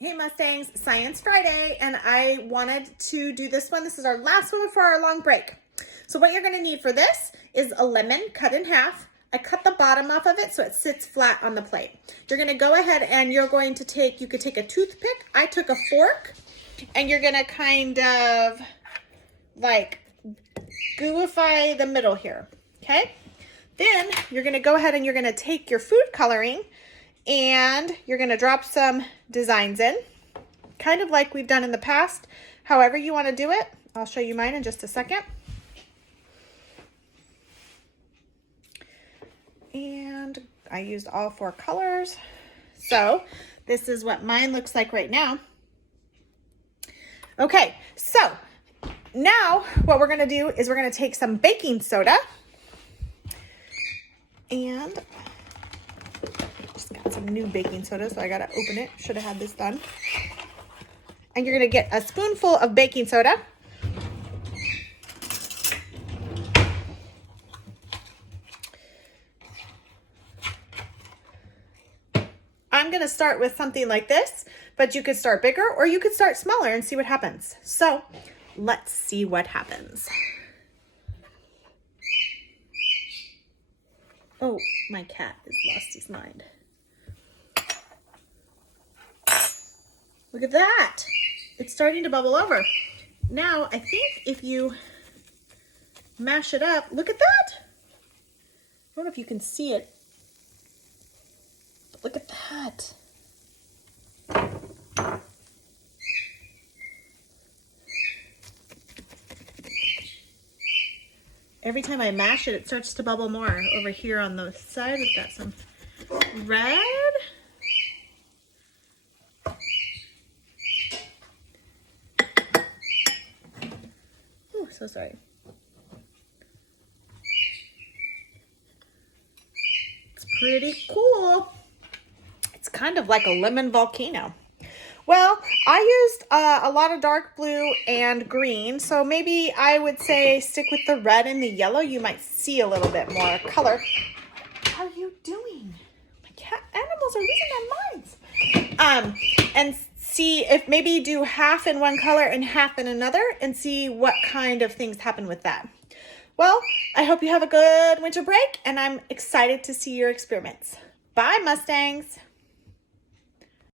Hey Mustangs, Science Friday, and I wanted to do this one. This is our last one before our long break. So what you're gonna need for this is a lemon cut in half. I cut the bottom off of it so it sits flat on the plate. You're gonna go ahead and you're going to take, you could take a toothpick. I took a fork, and you're gonna kind of like gooify the middle here, okay? Then you're gonna go ahead and you're gonna take your food coloring and you're gonna drop some designs in, kind of like we've done in the past. However you wanna do it. I'll show you mine in just a second. And I used all 4 colors. So this is what mine looks like right now. Okay, so now what we're gonna do is we're gonna take some baking soda and just got some new baking soda, so I gotta open it. Should have had this done. And you're gonna get a spoonful of baking soda. I'm gonna start with something like this, but you could start bigger or you could start smaller and see what happens. So let's see what happens. Oh, my cat has lost his mind. Look at that. It's starting to bubble over. Now, I think if you mash it up, look at that. I don't know if you can see it. But look at that. Every time I mash it, it starts to bubble more. Over here on the side, we've got some red. Oh, so sorry. It's pretty cool. It's kind of like a lemon volcano. Well, I used a lot of dark blue and green, so maybe I would say stick with the red and the yellow. You might see a little bit more color. What are you doing? My cat animals are losing their minds. And see if maybe do half in one color and half in another and see what kind of things happen with that. Well, I hope you have a good winter break, and I'm excited to see your experiments. Bye, Mustangs.